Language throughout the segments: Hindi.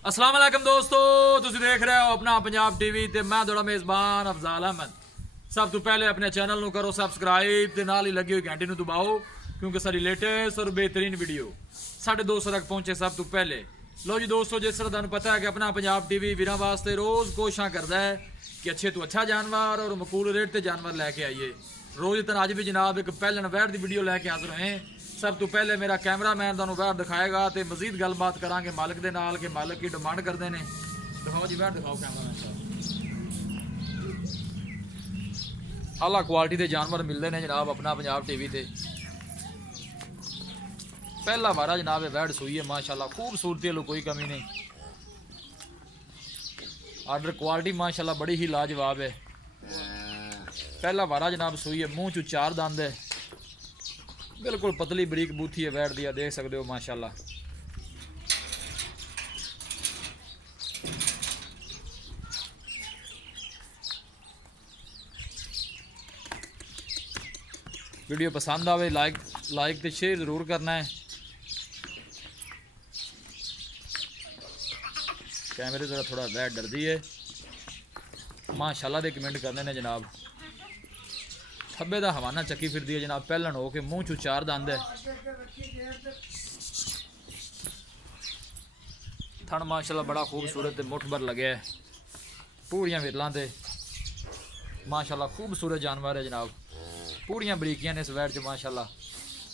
अस्सलाम वालेकुम दोस्तों, तुसी देख रहे हो अपना पंजाब टीवी ते मैं थोड़ा मेज़बान अफजाल अहमद। सब तो पहले अपने चैनल को करो सब्सक्राइब ते नाल ही लगी हुई घंटी नूं दबाओ क्योंकि सारी लेटेस्ट और बेहतरीन वीडियो साढ़े 200 तक पहुंचे सब तो पहले। लो जी दोस्तों, जिस तरह तुहानूं पता है कि अपना पंजाब टीवी वीरां वास्ते रोज़ कोशिशां करदा है कि अच्छे तो अच्छा जानवर और मकूल रेट ते जानवर लैके आइए। रोज़ तरह अज भी जनाब एक पहलन वैर की वीडियो लैके हाजिर हैं। सब तो पहले मेरा कैमरामैन तुहानूं वैर दिखाएगा तो मजीद गलबात करांगे मालिक दे नाल कि मालिक की डिमांड करते हैं। दिखाओ जी वैर, दिखाओ कैमरामैन साहब। आला क्वालिटी के जानवर मिलते हैं जनाब अपना पंजाब टीवी ते। पहला वारा जनाब वैड सूई है माशाल्लाह, खूबसूरती वालों कोई कमी नहीं। आर्डर क्वालिटी माशाल्लाह बड़ी ही लाजवाब है। पहला वारा जनाब सूई है, मुंह चू 4 दंद है, बिल्कुल पतली बरीक बूथी है वैड दिया, देख सकते हो माशाल्लाह। वीडियो पसंद आवे लाइक तो शेयर जरूर करना है। कैमरे से थोड़ा वैड डरदी है माशाल्लाह दे कमेंट करने ने जनाब। खब्बे का हवाना चक्की फिरदी है जनाब, पहलन हो के मुंह चू 4 दंद है। थन माशाल्लाह बड़ा खूबसूरत मुठ भर लगे है, पूरियां विरलां ते माशाल्लाह खूबसूरत जानवर है जनाब। पूरियां बरीकियां ने इस वैड च माशाल्लाह।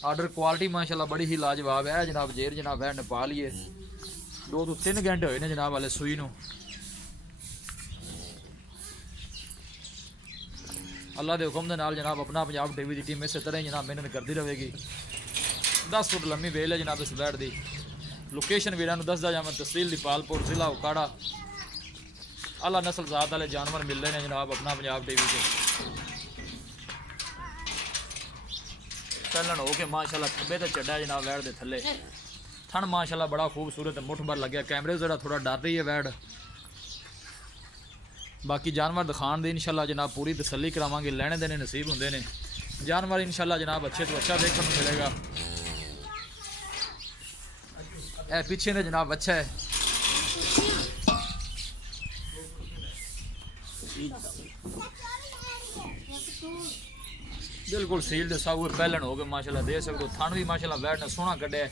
आर्डर क्वालिटी माशाल्लाह बड़ी ही लाजवाब है जनाब। जेर जनाब वैड नेपाल ही है, 2 तो 3 घंटे हुए ने जनाब वाले सूई नूं। अल्लाह के हुक्म के नाल जनाब अपना पंजाब टीवी की टीम इस तरह ही जनाब मेहनत करती रहेगी। 10 फुट लम्मी बेल है जनाब इस वैड की। लोकेशन वीरां नूं दसदा जावां, तहसील दीपालपुर, जिला उकाड़ा। आला नस्ल जात वाले जानवर मिल रहे हैं जनाब अपना पंजाब टीवी से। पहलन हो के माशाल्लाह खब्बे ते चढ़ा जनाब वैड दे थले। थन माशाल्लाह बड़ा खूबसूरत मुठ भर लगे। कैमरे जरा थोड़ा डर रही है वैड। बाकी जानवर दिखाने दे इंशाल्लाह जनाब पूरी तसल्ली करावांगे। लैने देने नसीब होंगे ने जानवर इंशाल्लाह जनाब अच्छे तो अच्छा देखने को मिलेगा। ए पीछे ने जनाब अच्छा है, बिल्कुल सील दे साहू पहलन हो गए माशाल्लाह, दे सकते हो। थन भी माशाल्लाह वैड ने सोहना कढ़े।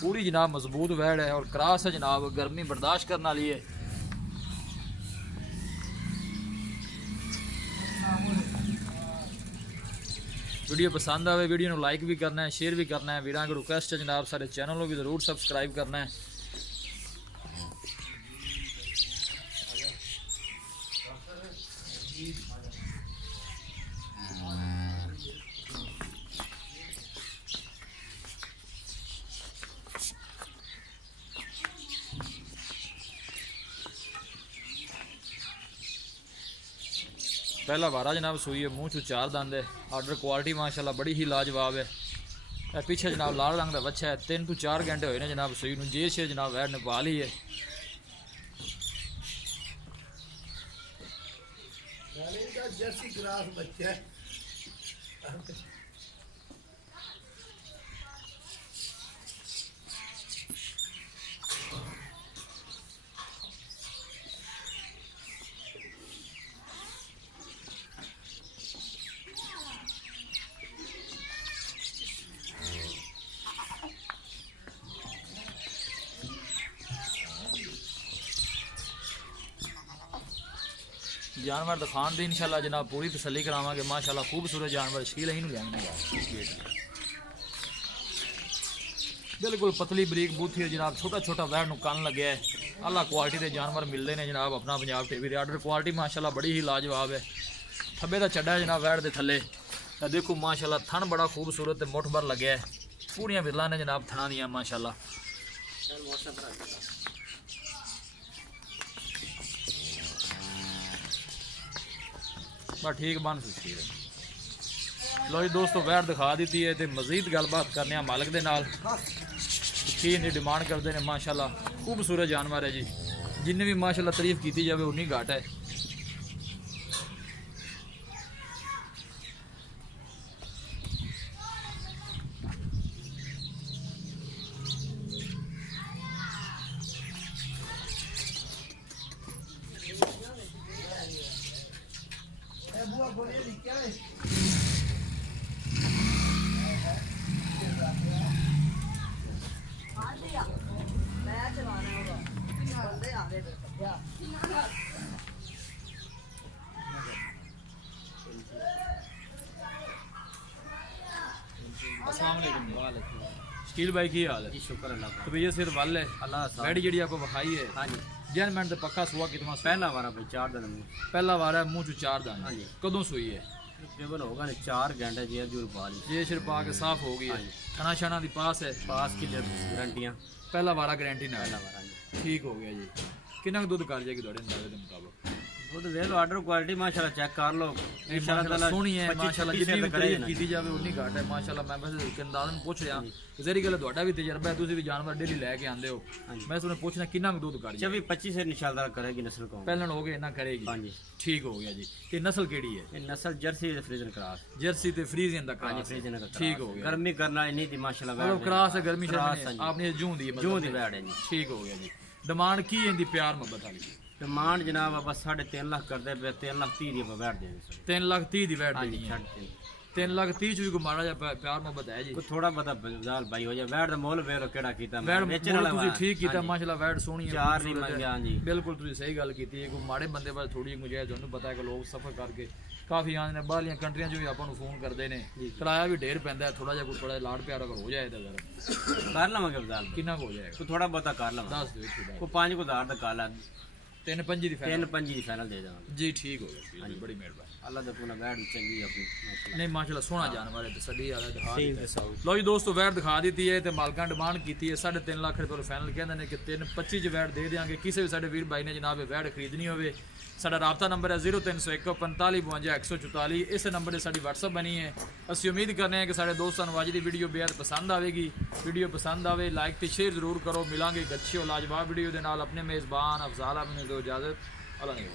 पूरी जनाब मजबूत वैड है और क्रॉस है जनाब, गर्मी बर्दाश्त करने वाली है। वीडियो पसंद आवे वीडियो को लाइक भी करना है, शेयर भी करना है। वीरां को रिक्वेस्ट है जनाब सारे चैनल को भी जरूर सब्सक्राइब करना है। पहला वारा जनाब सूई है, मुंह चू 4 दंद है। आर्डर क्वालिटी माशाल्लाह बड़ी ही लाजवाब है। पीछे जनाब लाल रंग का बच्चा है। 3 तो 4 घंटे हुए ने जनाब सूई नूं। जे 6 जनाब वैड नेपाल ही है। जानवर दिखाने दी इंशाल्लाह जनाब पूरी तसल्ली करावांगे माशाल्लाह। खूबसूरत जानवर शकील ही नहीं बिल्कुल पतली बरीक बूथी है जनाब। छोटा छोटा वैड नूं कन लगे है। अल्लाह क्वालिटी के जानवर मिलते हैं जनाब अपना पंजाब टीवी। आर्डर क्वालिटी माशाल्लाह बड़ी ही लाजवाब है। थब्बे का चढ़ा है जनाब वैड के थले। देखो माशाल्लाह थन बड़ा खूबसूरत मुठ भर लगे है। पूरियां विरलां ने जनाब थना दियां माशाल्लाह। बस ठीक बन सकती है। लो जी दोस्तों वैड दिखा दी है तो मजीद गलबात करने मालिक के नाल की इन्नी डिमांड करते हैं माशाल्लाह। खूबसूरत जानवर है जी, जिन्हें भी माशाल्लाह तारीफ की जाए उन्नी घाट है। अस्सलाम वालेकुम। शकील भाई की हाल है? जी शुक्र अल्लाह का। तो भैया सिर वाल है अल्लाह बैठी जी आपको बखाई है? हाँ जी जैन मैंने तो पक्का सुआ कितना पहला वारा भाई 4 दिन मुंह पहला वार है मुंह चो 4 दाने। हाँ जी। कदों सुई है? तकरीबन होगा ने 4 घंटे जेर जूर पा ली ये सिर पा के साफ हो गई है। खाना शाना दी पास है? पास की गारंटियां पहला वारा गारंटी ना पहला वारा जी। ठीक हो गया जी। कितना दूध कर जाएगी थोड़े अंदाजे के मुताबिक? वो तो देख लो ऑर्डर क्वालिटी माशाल्लाह चेक कर लो माशाल्लाह सोहनी है माशाल्लाह जितनी भी तारीफ कीती जावे उन्नी घट है माशाल्लाह। मैं बस अंदाज़न पूछ रहा जरी गल ਤੁਹਾਡਾ भी तजर्बा है तुसी भी जानवर डेली लेके आंदे हो। मैं तुमने पूछना कितना दूध कर 24-25 से इंशाल्लाह करेगी नस्ल को पहलन हो गए ना करेगी? हाँ जी ठीक हो गया जी। ते नस्ल केड़ी है? ये नस्ल जर्सी ते फ्रीजन क्रॉस जर्सी ते फ्रीजियन दा हाँ जी क्रॉस। फ्रीजन का ठीक हो गया। गर्मी करना नहीं थी माशाल्लाह मतलब क्रॉस है गर्मी क्रॉस शर्मी आपने जूं दी जूं दी बैठ है जी। ठीक हो गया जी। डिमांड की है इंदी प्यार मोहब्बत वाली? डिमांड जनाब बस 3.5 लाख करते पे 3 लाख 30 दी बैठ देंगे 3 लाख 30 दी बैठ हाँ देनी जी है। 3.5 3 लाख 30 च भी कोई माड़ा जा प्यार मोहब्बत है जी? को थोड़ा बता बजाल भाई हो जाए बैठ दा मोल वेलो केड़ा कीता वैड बेचने वाला तुसी ठीक कीता माशाल्लाह वैड सोहनी है चार नहीं मंगया हाँ जी बिल्कुल तुसी सही गल कीती है। कोई माड़े बंदे पर थोड़ी गुंजाइश ਤੁਹਾਨੂੰ पता है कि लोग सफर करके काफी आंदे ने बाहरलियां कंट्रियां जो भी ਆਪਾਂ ਨੂੰ ਫੋਨ ਕਰਦੇ ਨੇ ਕਿਰਾਇਆ ਵੀ ਢੇਰ ਪੈਂਦਾ ਹੈ ਥੋੜਾ ਜਿਹਾ ਕੋਈ ਥੋੜਾ ਲਾੜ ਪਿਆਰ ਅਗਰ ਹੋ ਜਾਏ ਤਾਂ ਜ਼ਰਾ कर लवांगे बजाल ਕਿੰਨਾ ਕੁ ਹੋ ਜਾਏਗਾ? को थोड़ा बता कर लवांगे ਦੱਸ ਦਿਓ ਇੱਥੇ को 5 को दार दा काला 3-5 ਦੀ ਫਾਈਨਲ 3-5 ਦੀ ਫਾਈनल दे देवांगे ਜੀ ਠੀਕ ਹੋ ਗਿਆ ਬੜੀ ਮਿਹਰਬਾਨੀ। अल्लाह दा पूरा बैठ चंगी अपनी माशाल्लाह नहीं माशाल्लाह सोहना जानवर है तसल्ली वाला दिखा सही दिता है। दसाओ लो जी दोस्तों वैट दिखा दी है तो मालकां डिमांड की है 3.5 लाख रुपए फाइनल कहते हैं कि 3.25 च वैट दे देंगे। किसी भी साडे वीर भाई ने जनाब वैट खरीदनी होवे साडा राबता नंबर है 0301 45 52 144। इस नंबर से साडी व्हाट्सअप बनी है। असं उम्मीद करने हैं कि साडे दोस्तों अज की वीडियो बेहद पसंद आएगी। वीडियो पसंद आए लाइक तो शेयर जरूर करो। मिलांगे एक अच्छी और लाजवाब वीडियो के नाल। अपने मेज़बान अफजाल अहमद को इजाज़त। अल्लाह ने